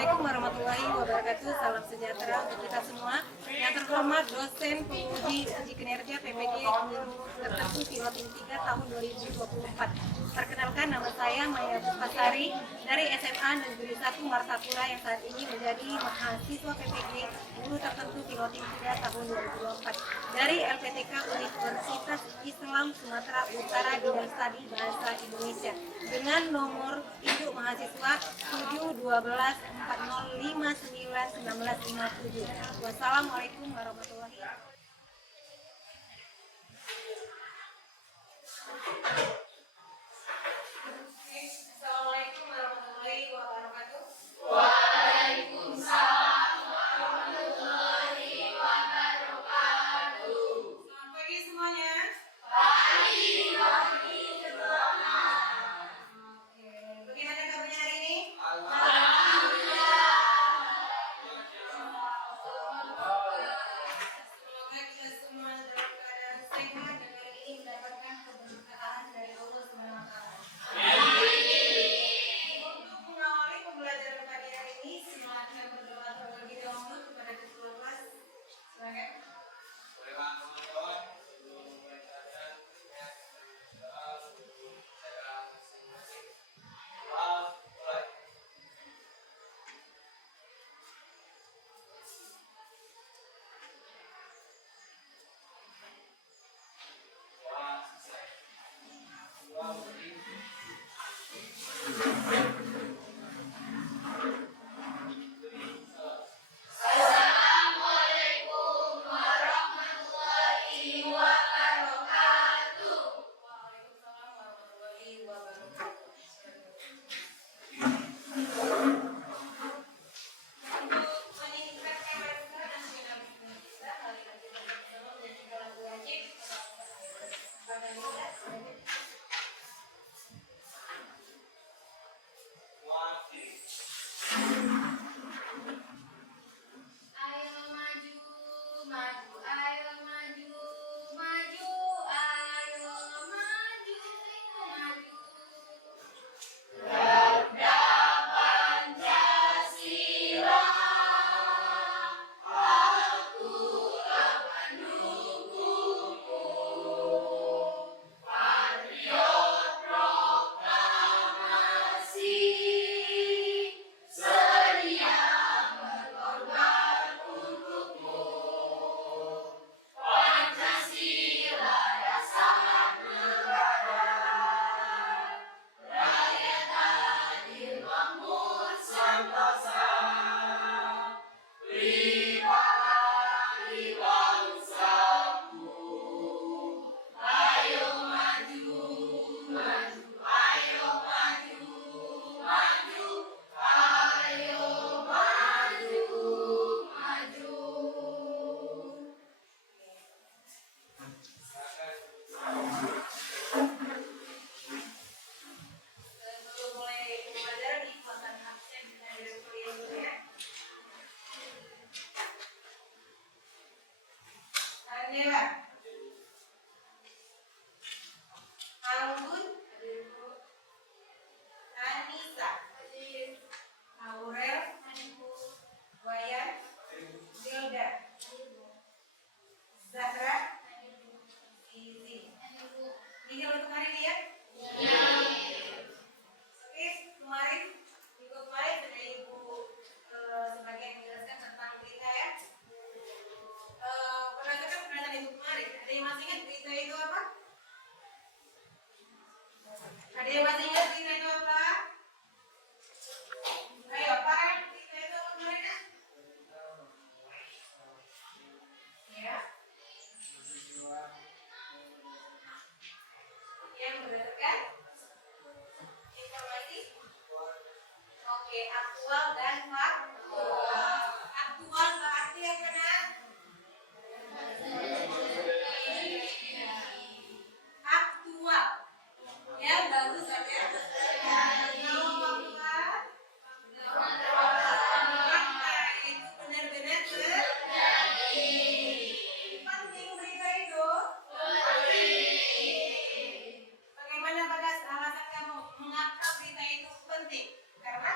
Assalamualaikum warahmatullahi wabarakatuh. Salam sejahtera untuk kita semua. Yang terhormat dosen penguji uji kinerja PPG tertentu piloting 3 tahun 2024. Perkenalkan, nama saya Maya Puspasari dari SMA Negeri 1 Martapura yang saat ini menjadi mahasiswa PPG guru tertentu piloting 3 tahun 2024 dari LPTK Universitas Islam Sumatera Utara Bidang Studi Bahasa Indonesia dengan nomor induk mahasiswa 71240591957. Wassalamualaikum warahmatullahi wabarakatuh. Assalamualaikum warahmatullahi wabarakatuh. Waalaikumsalam warahmatullahi wabarakatuh. Selamat pagi semuanya. Pagi. Oke, bagaimana kabarnya hari ini? Alhamdulillah. Semoga kita semua dalam keadaan sehat dan hari ini mendapatkan keberkahan dari Allah SWT. Untuk mengawali pembelajaran pagi hari ini, silakan berdoa terlebih dahulu kepada ketua kelas. Silakan. Assalamualaikum warahmatullahi wabarakatuh. Waalaikumsalam warahmatullahi wabarakatuh. Untuk meningkatkan rasa dan dinamisme kita, kali ini kita bersama dan juga lagu wajib pada kita. Ayo maju, maju, ayo maju, maju, ayo maju, maju. Garda Pancasila, akulah pendukungmu. Patriot proklamasi, sedia berkorban untukmu. Pancasila dasar negara, rakyat adil makmur sentosa, pribadi bangsaku. Ayo maju, maju, ayo maju, maju, ayo maju, maju. Sebelum mulai pembelajaran di konten absen kita direktori dulu ya. Andewa. Anggun. Anissa. Aurel. Wayan. Zilda. Zahra. Izi. Ini untuk hari ini ya. Oke, kemarin minggu kemarin sudah ibu sebagian menjelaskan tentang berita ya. Berdasarkan penjelasan ibu kemarin, ada yang masih ingat berita itu apa? Ada yang masih ingat berita itu apa? Ayo, apa berita itu apa kemarin ya? Ya. Yang berdasarkan informasi. Oke, aktual dan faktual. Aktual berarti apa nak? Aktual. Ya, bagus saja. Kalau faktual, fakta itu benar-benar penting berita itu. Bagaimana Bagas alasan kamu mengapa berita itu penting? Karena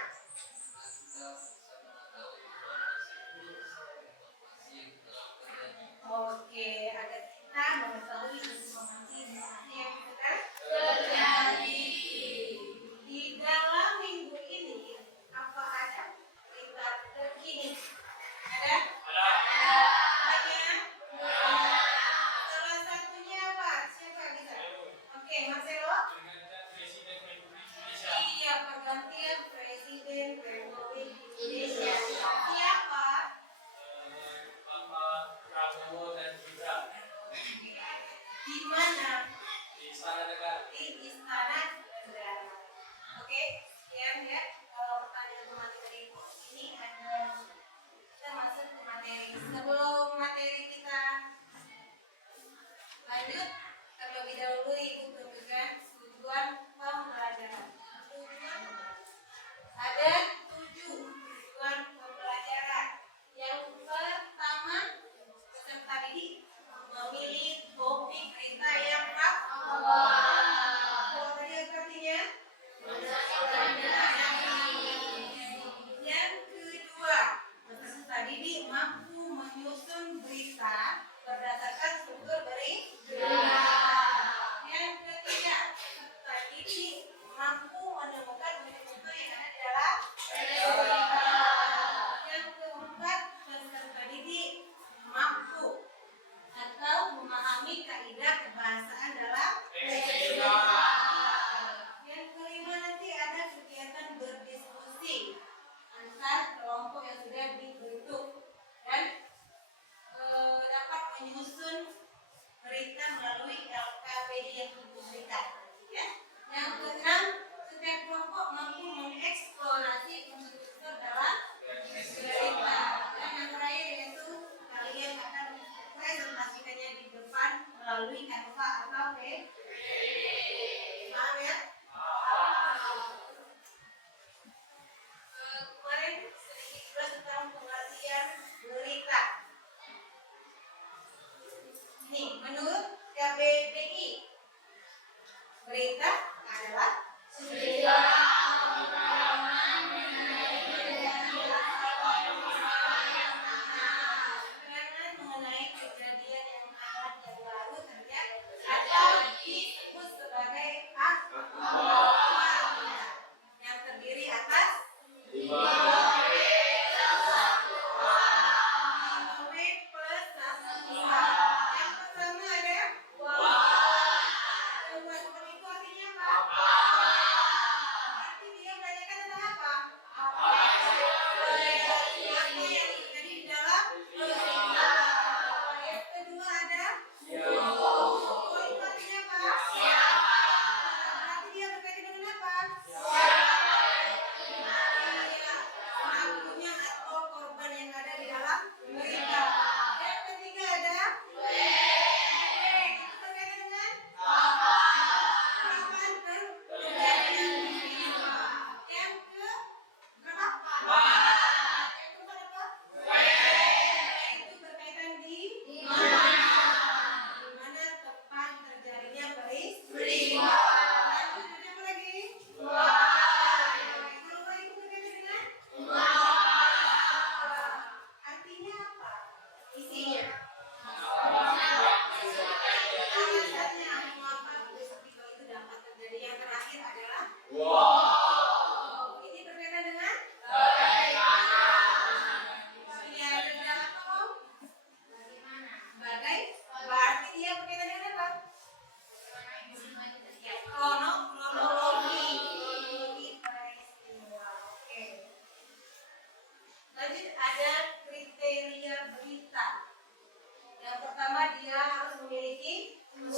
dia harus memiliki yang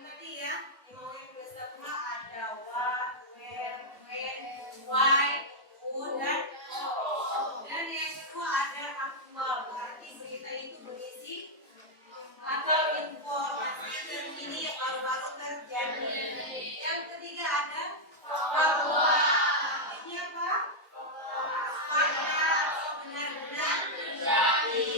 tadi ya, yang mau plus satu ada what, where, when, why, who, dan yang kedua ada aktual, berarti berita itu berisi atau informasi terkini yang baru-baru terjadi. Yang ketiga ada bahwa, artinya apa? Fakta atau benar-benar terjadi.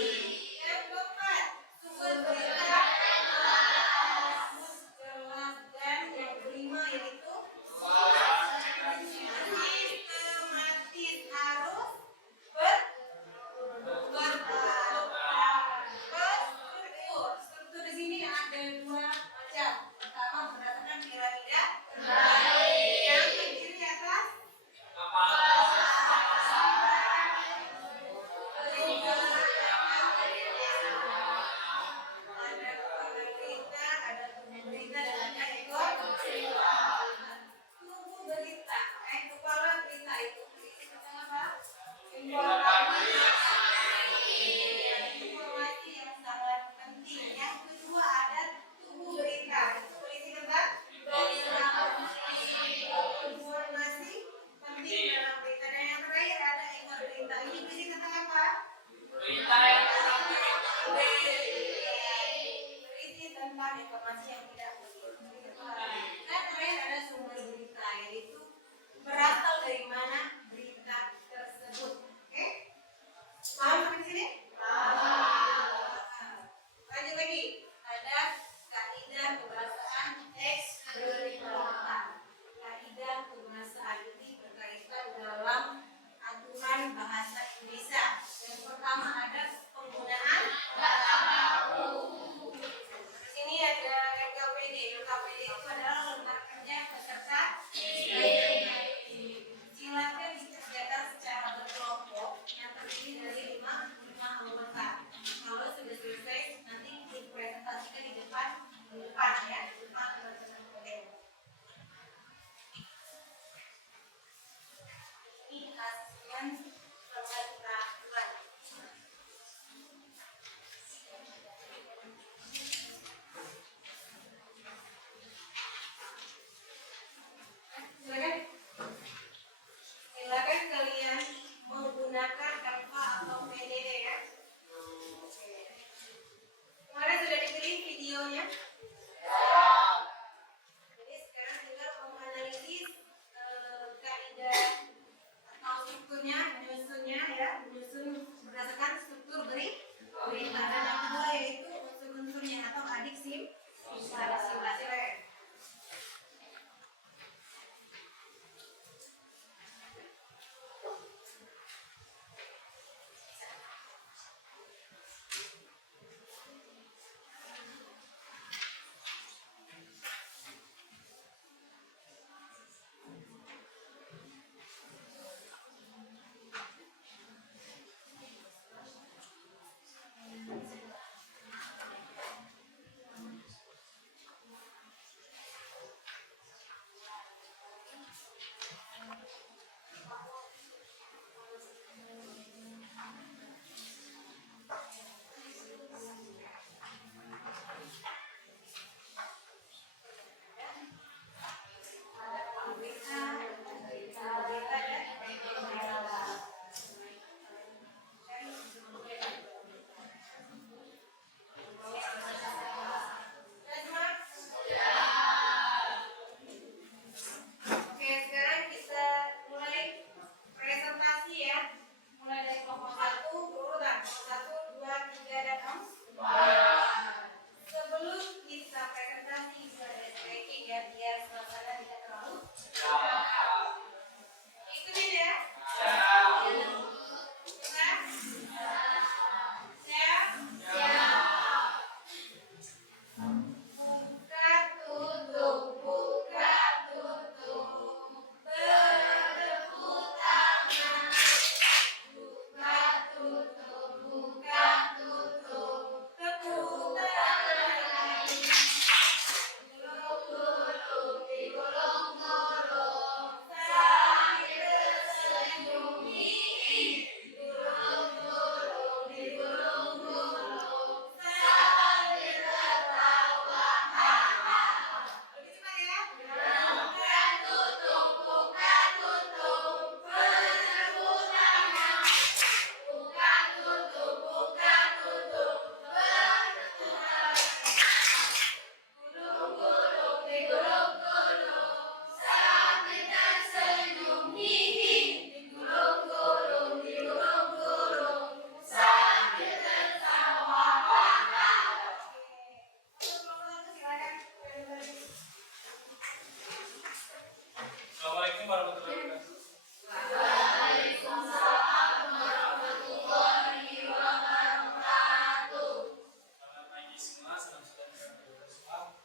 warahmatullahi wabarakatuh. Waalaikumsalam warahmatullahi wabarakatuh. Selamat pagi semua, salam sejahtera semua.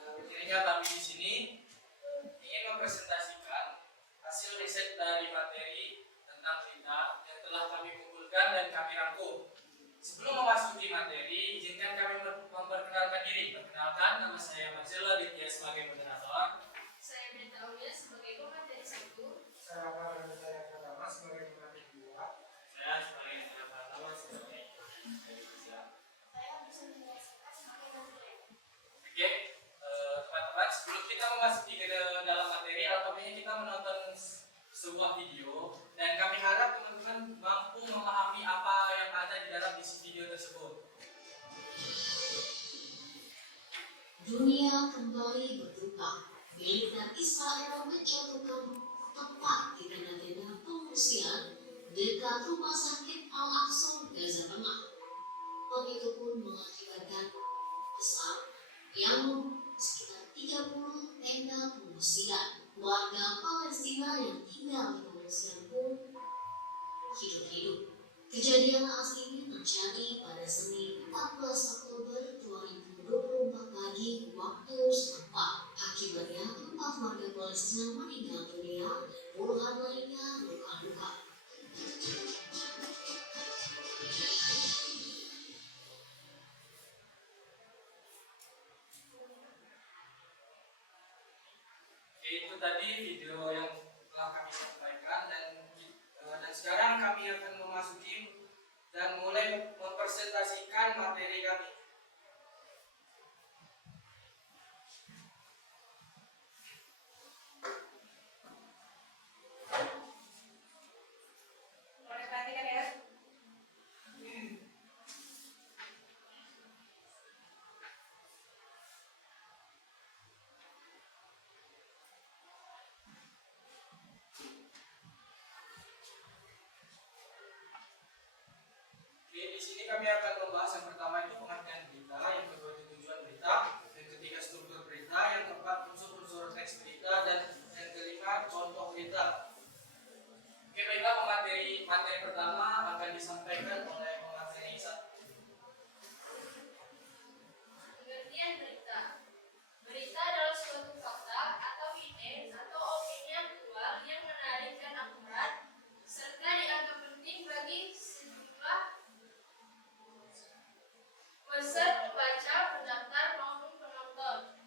Akhirnya kami di sini ingin mempresentasikan hasil riset dari materi tentang berita yang telah kami kumpulkan dan kami rangkum. Sebelum memasuki materi, izinkan kami memperkenalkan diri. Perkenalkan, nama saya Marcelo Ditya sebagai moderator. Saya Brenda Aulia sebagai pemateri 1. Saya Farhan Jaya Pratama sebagai pemateri 2. Saya sebagai moderator sebagai pemateri 3. Saya bisa menjelaskan sebagai pemateri. Oke, teman-teman, sebelum kita memasuki ke dalam materi, alhamdulillah kita menonton sebuah video dan kami harap teman-teman mampu memahami apa yang ada di dalam isi video tersebut. Dunia kembali berduka. Militer Israel menjatuhkan tepat di tenda-tenda pengungsian dekat rumah sakit Al-Aqsa, Gaza Tengah. Bom itu pun mengakibatkan besar yang membunuh sekitar 30 tenda pengungsian. Warga Palestina yang tinggal di pengungsian pun hidup-hidup. Kejadian naas ini terjadi pada Senin 14 Oktober 2024 pagi waktu setempat. Akibatnya 4 warga Palestina meninggal dunia dan puluhan lainnya luka-luka. Oke, itu tadi video yang telah kami sampaikan dan sekarang kami akan memasuki dan mulai mempresentasikan materi kami. Boleh perhatikan ya. Oke, di sini kami akan membahas yang pertama itu pengertian berita, yang kedua itu tujuan berita, yang ketiga struktur berita, yang keempat unsur-unsur teks berita, dan yang kelima contoh berita. Oke, baiklah, materi pertama akan disampaikan oleh pemateri 1. Pengertian berita. Berita adalah suatu fakta atau ide atau opini aktual yang menarik dan akurat serta dianggap penting bagi sejumlah user, pembaca, pendaftar maupun penonton.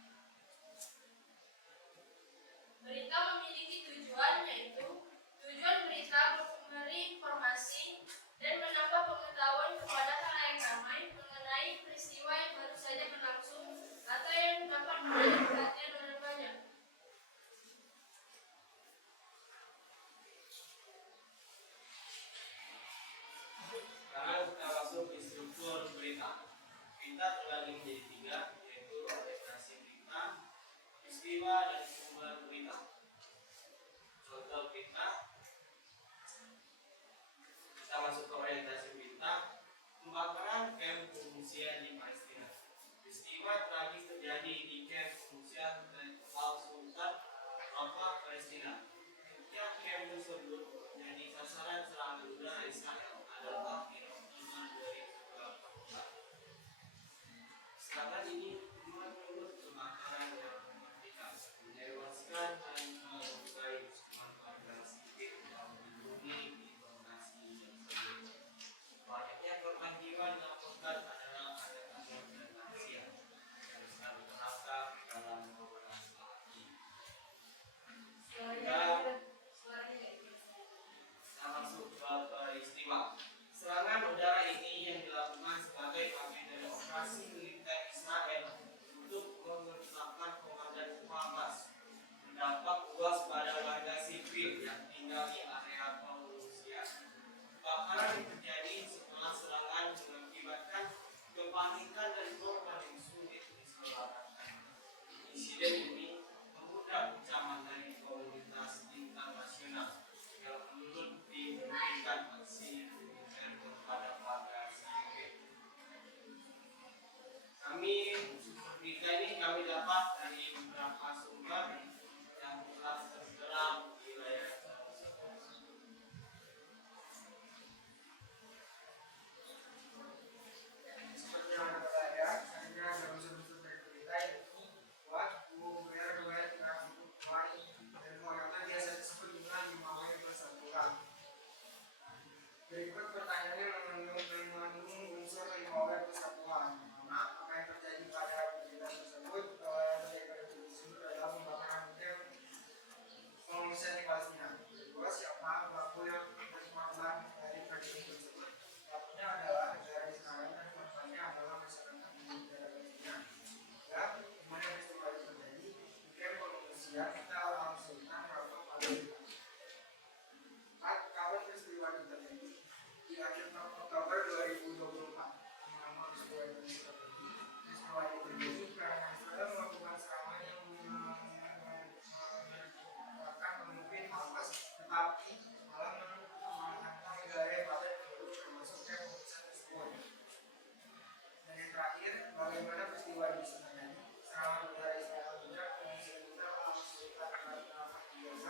Berita memiliki tujuan, yaitu tujuan berita memberi informasi dan menambah pengetahuan kepada khalayak ramai mengenai peristiwa yang baru saja berlangsung atau yang dapat menarik perhatian orang banyak. Sekarang kita masuk di struktur berita. Berita terbagi menjadi 3, yaitu orientasi berita, peristiwa, dan sumber berita. Contoh berita. Kita masuk ke orientasi berita. Pembakaran kamp pengungsian di Palestina. Peristiwa tragis terjadi di kamp pengungsian Al-Sultan, Rafah, Palestina. Ketika kamp tersebut menjadi sasaran serangan udara Israel adalah di November 2024. Serangan ini menurut kebakaran yang mematikan, menewaskan dan melukai sejumlah warga sipil yang dilindungi di lokasi tersebut. Banyaknya korban jiwa dilaporkan adalah anak-anak dan lansia yang sedang terperangkap dalam operasi ini. Kita masuk ke peristiwa. Serangan udara ini yang dilakukan sebagai bagian dari operasi militer Israel untuk memusnahkan komandan Hamas, berdampak luas pada warga sipil yang tinggal di area pengungsian. Kebakaran terjadi setelah serangan mengakibatkan kepanikan dan korban yang sulit diselamatkan. Insiden ini mengundang kecaman dari komunitas internasional yang menuntut dihentikan aksi militer kepada warga sipil. Berita ini kami dapat dari beberapa sumber yang telah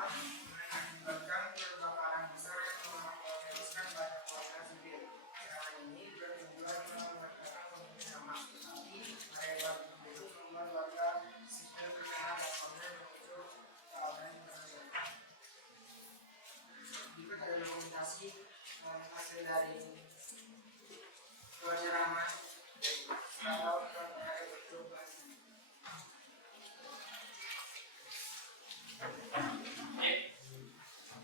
menyebabkan kebakaran besar yang menewaskan banyak warga sipil. Serangan ini bertujuan menegakkan kondisi sama, tetapi merebak penduduk membuat warga sipil terkena dampaknya menuju keamanan internasional. Berikut ada dokumentasi hasil dari penyeraman atau terkait perubahan.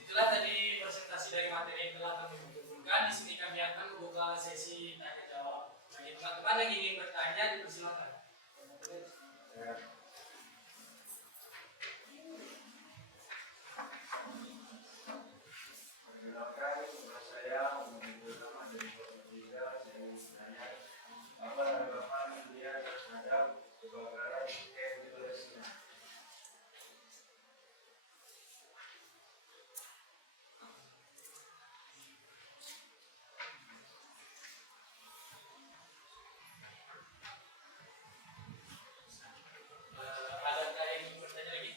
Itulah tadi presentasi dari materi yang telah kami kumpulkan. Di sini kami akan membuka sesi tanya jawab. Bagi teman-teman yang ingin bertanya, dipersilakan. Perkenalkan, nama saya mengumpulkan materi ketiga. Saya bertanya apa tanggapan dunia terhadap kebakaran camp di Palestina. Adakah yang ingin bertanya lagi?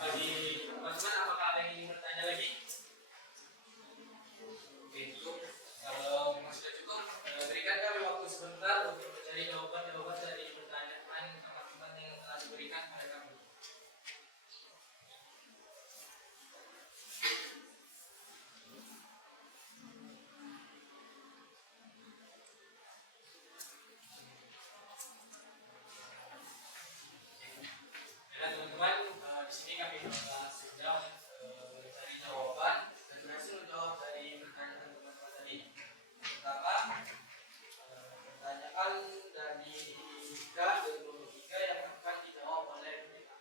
Bagi teman-teman, apakah ada yang ingin bertanya lagi? Oke, cukup. Kalau memang sudah cukup, berikan kami waktu sebentar untuk mencari jawaban-jawaban dari pertanyaan teman-teman yang telah diberikan pada kami. Dan teman-teman, di sini kami sudah mencari jawaban dan berhasil menjawab dari pertanyaan teman-teman tadi. Pertama, pertanyaan dari logika yang akan dijawab oleh mereka.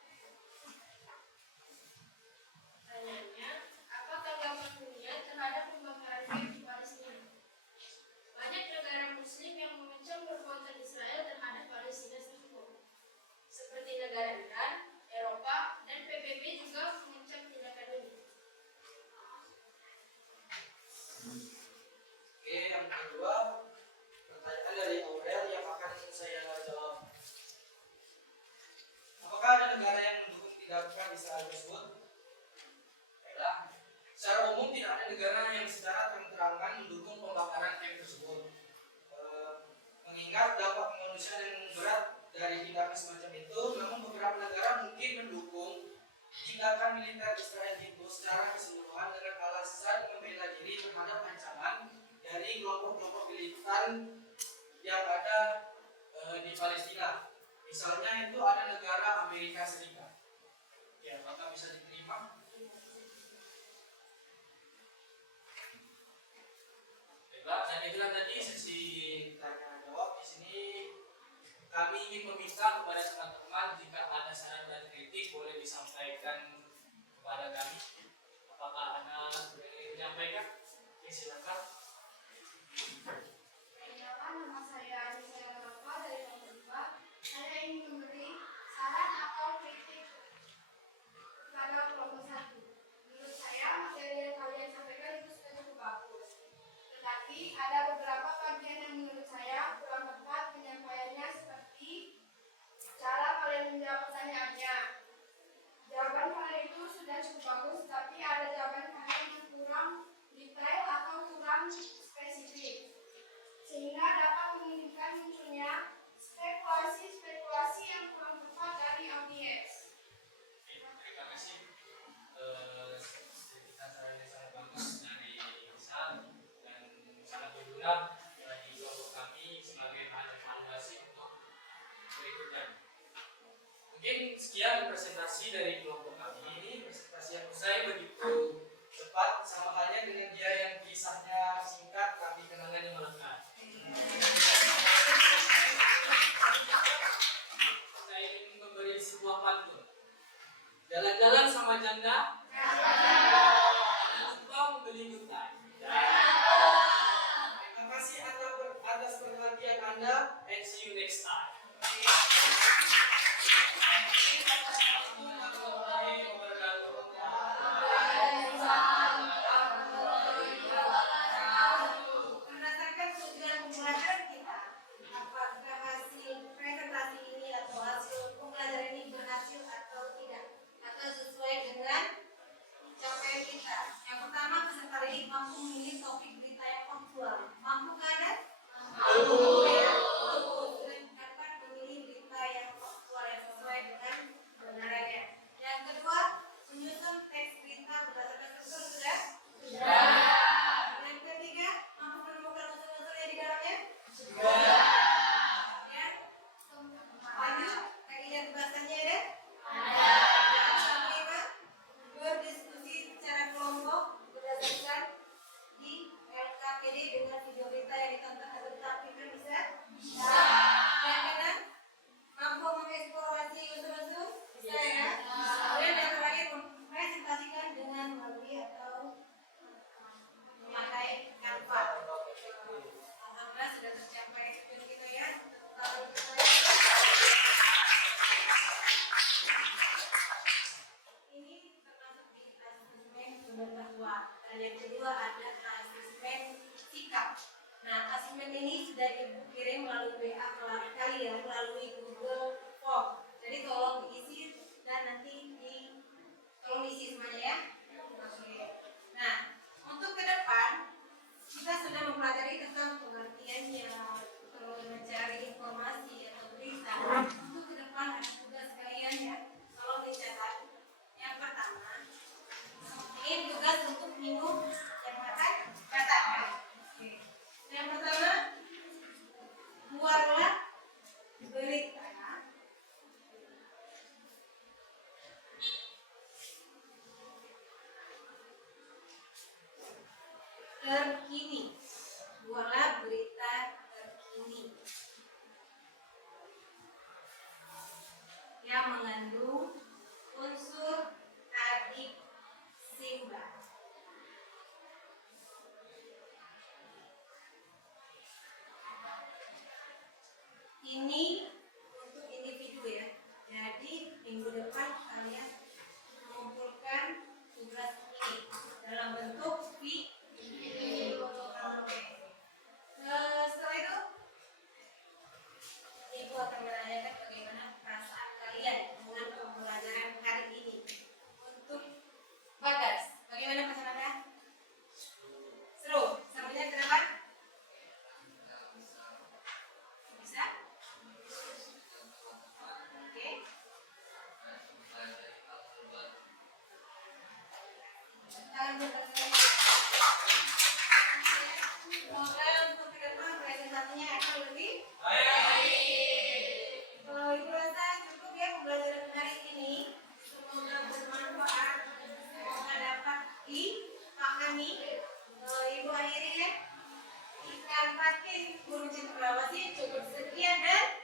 Pertanyaannya, apa tanggapan dunia terhadap pembakaran camp di Palestina? Banyak negara Muslim yang mengecam perbuatan Israel terhadap Palestina tersebut, seperti negara Iran, Eropa, dan PBB juga mengecam tindakan ini. Oke, yang kedua, pertanyaan dari Aurel yang akan saya jawab. Apakah ada negara yang mendukung tindakan Israel tersebut? Baiklah, secara umum tidak ada negara yang secara terang-terangan mendukung pembakaran camp tersebut. Mengingat dampak kemanusiaan yang berat dari tindakan semacam itu, namun beberapa negara mungkin mendukung tindakan militer Israel itu secara keseluruhan dengan alasan membela diri terhadap ancaman dari kelompok-kelompok militan yang ada di Palestina. Misalnya itu ada negara Amerika Serikat. Ya, apakah bisa diterima? Baiklah, dan itulah tadi sesi tanya jawab. Di sini kami ingin meminta kepada teman-teman jika ada saran dan kritik boleh disampaikan kepada kami. Apakah Anda ingin menyampaikan? Oke, silakan. Perkenalkan, nama saya Anissa Rafa dari nomor 2. Saya ingin memberi saran atau kritik kepada kelompok 1. Menurut saya, materi yang kalian sampaikan itu sudah cukup bagus. Tetapi ada beberapa bagian yang menurut saya kurang tepat penyampaiannya, seperti cara kalian menjawab pertanyaannya. Jawaban kalian itu sudah cukup bagus, tapi ada jawaban kalian yang kurang detail atau kurang spesifik, sehingga dapat menginginkan munculnya spekulasi-spekulasi yang kurang tepat dari audiens. Terima kasih. Kita sarannya sangat bagus dari Isan dan sangat berguna bagi kelompok kami sebagai bahan evaluasi untuk berikutnya. Mungkin sekian presentasi dari kelompok kami ini. Presentasi yang usai begitu cepat, sama halnya dengan dia yang kisahnya singkat tapi kenangannya melekat. Saya ingin memberi sebuah pantun. Jalan-jalan sama janda, jangan lupa membeli gulai. dokumen ini sudah Ibu kirim melalui WA kalian melalui Google Form. Jadi tolong diisi dan nanti tolong diisi semuanya ya. Oke. Nah, untuk ke depan kita sudah mempelajari tentang pengertiannya, perlu mencari informasi atau berita. Untuk ke depan ada tugas kalian ya. Tolong dicatat. Yang pertama, ini tugas untuk minum yang makan katakan. Oke. Yang pertama, buatlah berita terkini. Buatlah berita terkini yang mengandung unsur adik Simba. Ini untuk individu ya. Jadi minggu depan kalian mengumpulkan tugas ini dalam bentuk video. Setelah itu Ibu akan menanyakan bagaimana perasaan kalian dengan pembelajaran hari ini. Untuk Bagas, bagaimana perasaan Anda? Seru. Serunya kenapa? Bisa? Oke. Semoga untuk ke depan presentasinya akan lebih baik. Kalau Ibu rasa cukup ya pembelajaran hari ini. Semoga bermanfaat. Semoga dapat dipahami. Ibu akhiri ya. Ikan pakai guru cendrawasih cukup sekian dan